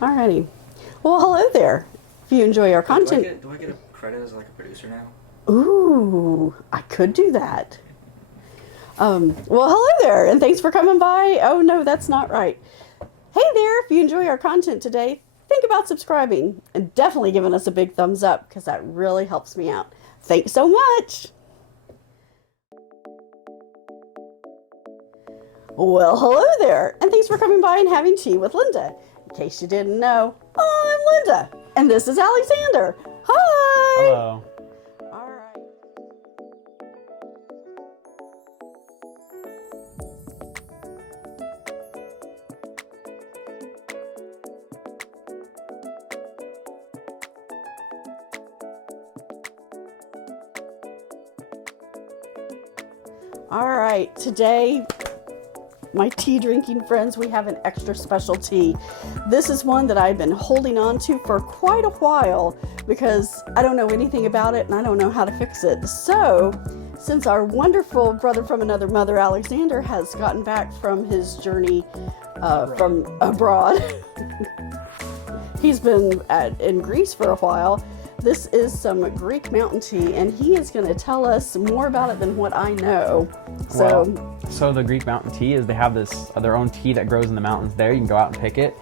Alrighty. Well, hello there. If you enjoy our content... Do I get a credit as like a producer now? Ooh, I could do that. Well, hello there, and thanks for coming by. Oh, no, that's not right. Hey there, if you enjoy our content today, think about subscribing and definitely giving us a big thumbs up because that really helps me out. Thanks so much. Well, hello there, and thanks for coming by and having tea with Linda. In case you didn't know, I'm Linda, and this is Alexander. Hi! Hello. All right. All right, today, my tea drinking friends, we have an extra special tea. This is one that I've been holding on to for quite a while because I don't know anything about it and I don't know how to fix it. So, since our wonderful brother from another mother, Alexander, has gotten back from his journey from abroad, he's been in Greece for a while. This is some Greek mountain tea, and he is going to tell us more about it than what I know. So the Greek mountain tea is they have this their own tea that grows in the mountains there. You can go out and pick it.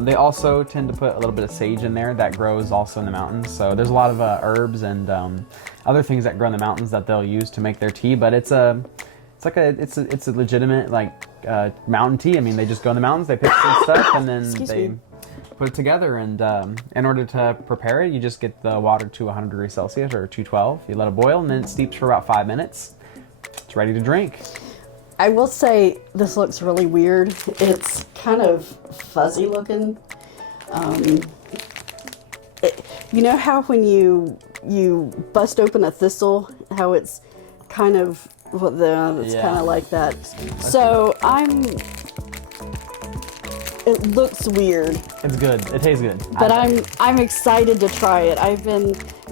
They also tend to put a little bit of sage in there that grows also in the mountains. So there's a lot of herbs and other things that grow in the mountains that they'll use to make their tea. But it's a legitimate mountain tea. I mean, they just go in the mountains, they pick some stuff, and then put it together, and in order to prepare it, you just get the water to 100 degrees Celsius or 212. You let it boil, and then it steeps for about 5 minutes. It's ready to drink. I will say this looks really weird. It's kind of fuzzy looking. You know how when you bust open a thistle, how it's kind of kind of like that. So it looks weird. It's good. It tastes good. But I'm excited to try it.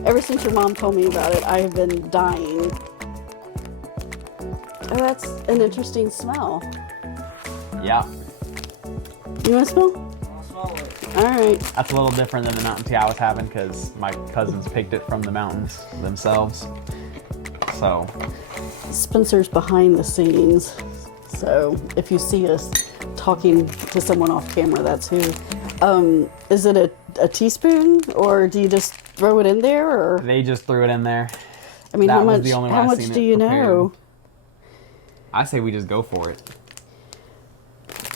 Ever since your mom told me about it, I have been dying. Oh, that's an interesting smell. Yeah. You want to smell? I'll smell it. All right. That's a little different than the mountain tea I was having because my cousins picked it from the mountains themselves. So. Spencer's behind the scenes. So if you see us talking to someone off camera, that's who. Is it a teaspoon, or do you just throw it in there, or? They just threw it in there. I mean, that how was much? The only How way I much seen do it you prepared. know? I say we just go for it.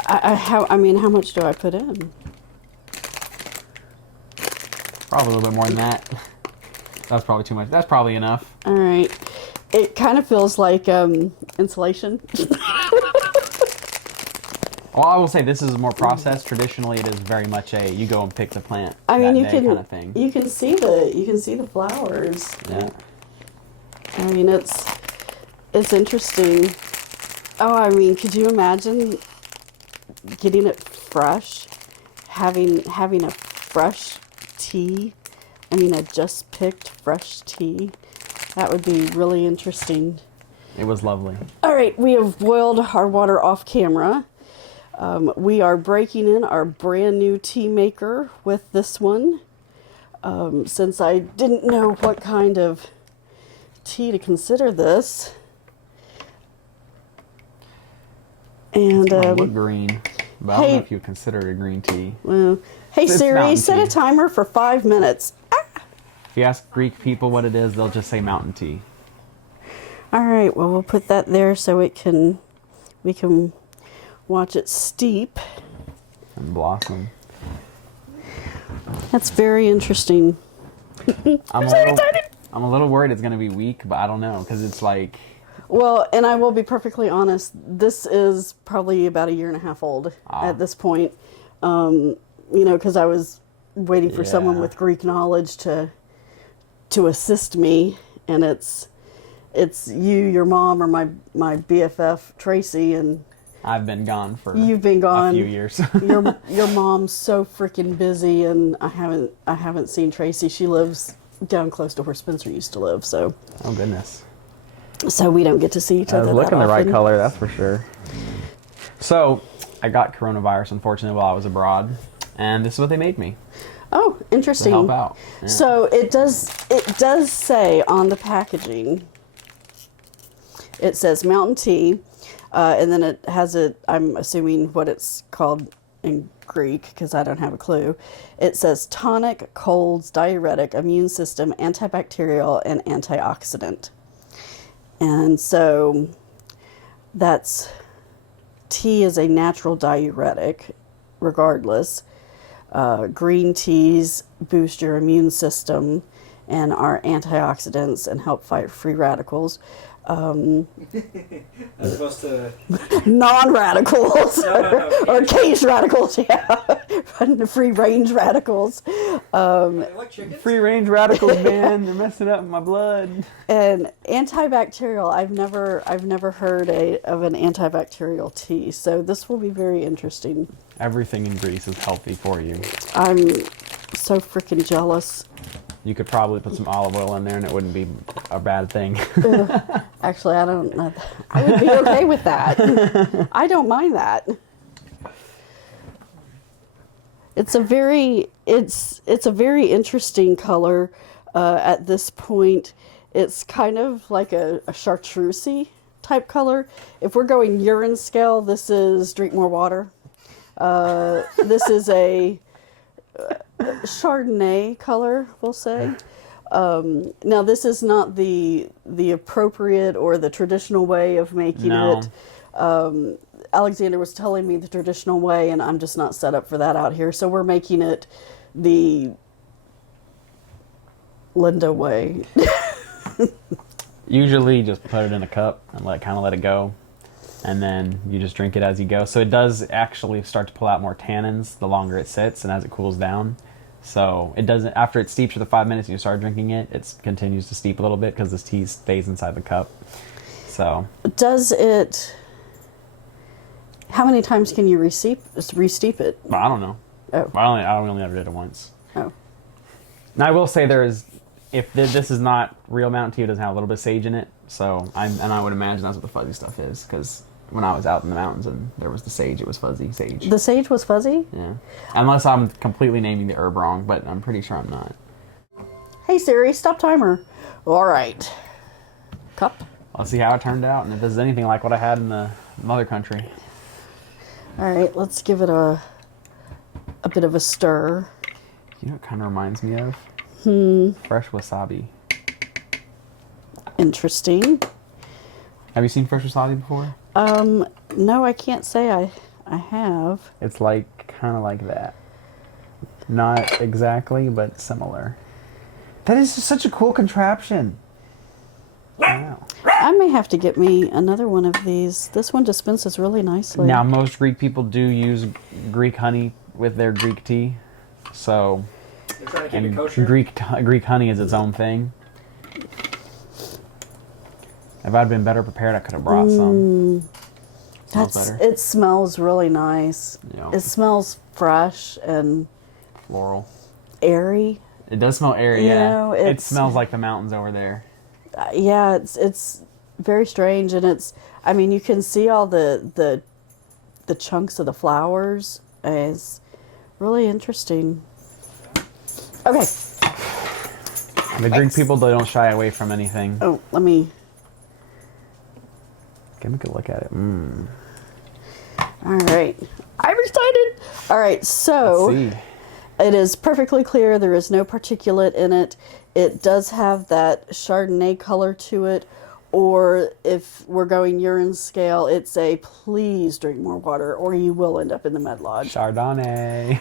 How much do I put in? Probably a little bit more than that. That's probably too much. That's probably enough. All right. It kind of feels like insulation. Well, I will say this is more processed. Traditionally, it is very much you go and pick the plant. I mean, kind of thing. You can see the flowers. Yeah. I mean, it's interesting. Oh, I mean, could you imagine getting it fresh, having a fresh tea? I mean, a just picked fresh tea. That would be really interesting. It was lovely. All right, we have boiled our water off camera. We are breaking in our brand new tea maker with this one. Since I didn't know what kind of tea to consider this. And look green, but I don't know if you would consider it a green tea. Well, hey It's Siri, mountain set a tea. timer for 5 minutes. If you ask Greek people what it is, they'll just say mountain tea. All right, well, we'll put that there so we can watch it steep. And blossom. That's very interesting. I'm a little worried it's going to be weak, but I don't know, because it's like... Well, and I will be perfectly honest, this is probably about 1.5 years old at this point. Because I was waiting for someone with Greek knowledge to assist me, and it's you, your mom, or my BFF Tracy, and I've been gone for you've been gone a few years. your mom's so freaking busy, and I haven't seen Tracy. She lives down close to where Spencer used to live, so. Oh goodness. So we don't get to see each other. I was looking the right often. color, that's for sure. So I got coronavirus, unfortunately, while I was abroad. And this is what they made me Oh, to interesting. help out. Yeah. So it does say on the packaging, it says mountain tea, and then it has it, I'm assuming what it's called in Greek because I don't have a clue. It says tonic, colds, diuretic, immune system, antibacterial, and antioxidant. And so that's, tea is a natural diuretic regardless. Green teas boost your immune system and are antioxidants and help fight free radicals. As opposed to Non-radicals No. or cage radicals, yeah. Free range radicals. like chickens. Free range radicals, man. They're messing up my blood. And antibacterial, I've never heard of an antibacterial tea, so this will be very interesting. Everything in Greece is healthy for you. I'm so freaking jealous. You could probably put some olive oil in there and it wouldn't be a bad thing. Actually, I don't know. I would be okay with that. I don't mind that. It's a very interesting color. At this point, it's kind of like a chartreusey type color. If we're going urine scale, this is drink more water. This is a Chardonnay color, we'll say. Now, this is not the appropriate or the traditional way of making it. Alexander was telling me the traditional way, and I'm just not set up for that out here. So we're making it the Linda way. Usually just put it in a cup and kind of let it go. And then you just drink it as you go. So it does actually start to pull out more tannins the longer it sits and as it cools down. So it doesn't, after it steeps for the 5 minutes and you start drinking it, it continues to steep a little bit because this tea stays inside the cup. So. Does it, how many times can you re-steep it? Well, I don't know. Oh. I only ever did it once. Oh. Now I will say if this is not real mountain tea, it doesn't have a little bit of sage in it. So I would imagine that's what the fuzzy stuff is, because when I was out in the mountains and there was the sage, it was fuzzy sage. The sage was fuzzy? Yeah. Unless I'm completely naming the herb wrong, but I'm pretty sure I'm not. Hey Siri, stop timer. All right. Cup. I'll see how it turned out and if this is anything like what I had in the mother country. All right, let's give it a bit of a stir. You know what it kind of reminds me of? Fresh wasabi. Interesting. Have you seen fresh wasabi before? No, I can't say I have. It's kind of like that. Not exactly, but similar. That is such a cool contraption. Wow. I may have to get me another one of these. This one dispenses really nicely. Now, most Greek people do use Greek honey with their Greek tea. So, They're trying to keep and it kosher. Greek honey is its own thing. If I'd been better prepared, I could have brought some. Smells better. It smells really nice. Yeah. It smells fresh and Floral. airy. It does smell airy, You yeah. know, It it's- smells like the mountains over there. Yeah, it's very strange, and I mean, you can see all the chunks of the flowers. It's really interesting. Okay. The Greek people, they don't shy away from anything. Oh, let me. Give me a good look at it. All right. I'm excited. All right, so Let's see. it is perfectly clear. There is no particulate in it. It does have that Chardonnay color to it, or if we're going urine scale, it's a please drink more water or you will end up in the med lodge. Chardonnay.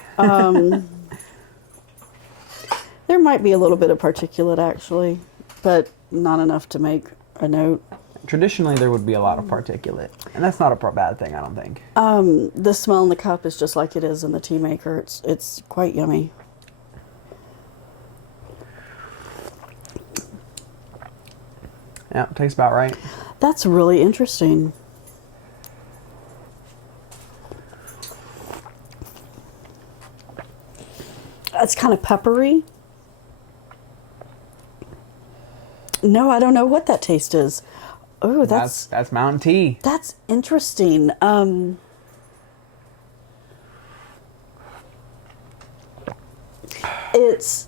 There might be a little bit of particulate actually, but not enough to make a note. Traditionally, there would be a lot of particulate, and that's not a bad thing, I don't think. The smell in the cup is just like it is in the tea maker. It's quite yummy. Yeah, tastes about right. That's really interesting. It's kind of peppery. No, I don't know what that taste is. Oh, That's mountain tea. It's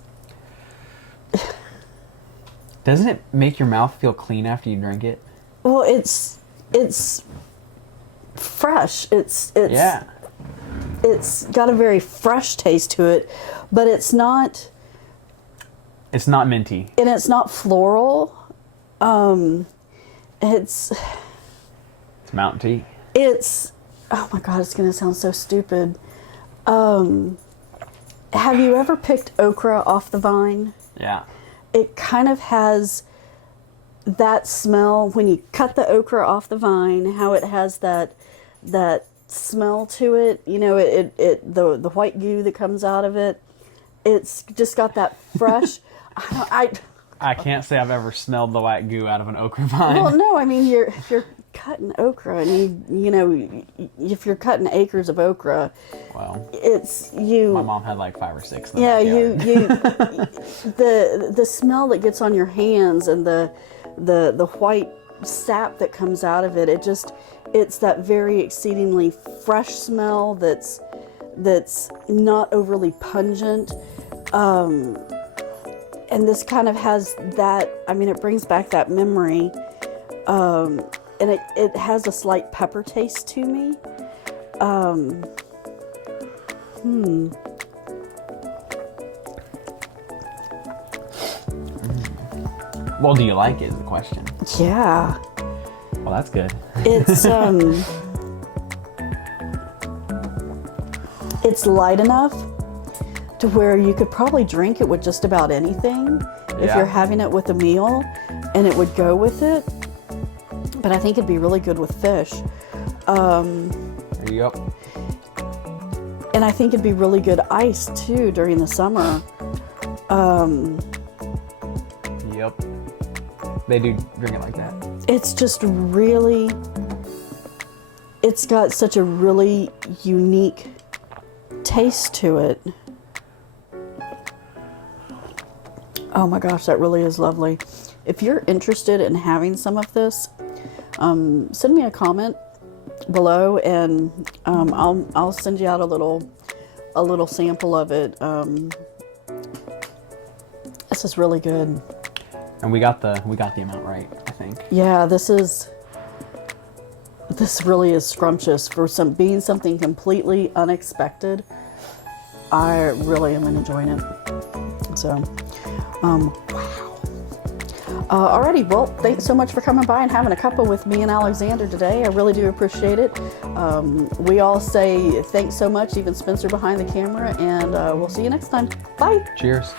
Doesn't it make your mouth feel clean after you drink it? well, it's fresh. It's Yeah. It's got a very fresh taste to it, but it's not It's not minty. and it's not floral. It's Mountain tea. it's oh my god, it's gonna sound so stupid. Have you ever picked okra off the vine? Yeah. It kind of has that smell when you cut the okra off the vine, how it has that smell to it. You know, the white goo that comes out of it. It's just got that fresh. I can't say I've ever smelled the white goo out of an okra vine. Well, no, I mean if you're cutting okra and you know if you're cutting acres of okra, Well, it's you. my mom had like 5 or 6. In the Yeah, backyard. the smell that gets on your hands and the white sap that comes out of it. It's that very exceedingly fresh smell that's not overly pungent. And this kind of has that, I mean, it brings back that memory. And it has a slight pepper taste to me. Well, do you like it is the question. Yeah. Well, that's good. It's light enough to where you could probably drink it with just about anything if Yeah. you're having it with a meal, and it would go with it. But I think it'd be really good with fish. There you go. And I think it'd be really good iced too during the summer. Yep. They do drink it like that. It's just really, it's got such a really unique taste to it. Oh my gosh, that really is lovely. If you're interested in having some of this, send me a comment below, and I'll send you out a little sample of it. This is really good. And we got the amount right, I think. Yeah, this really is scrumptious for being something completely unexpected. I really am enjoying it. So, wow. Alrighty, well, thanks so much for coming by and having a cuppa with me and Alexander today. I really do appreciate it. We all say thanks so much, even Spencer behind the camera, and we'll see you next time. Bye. Cheers.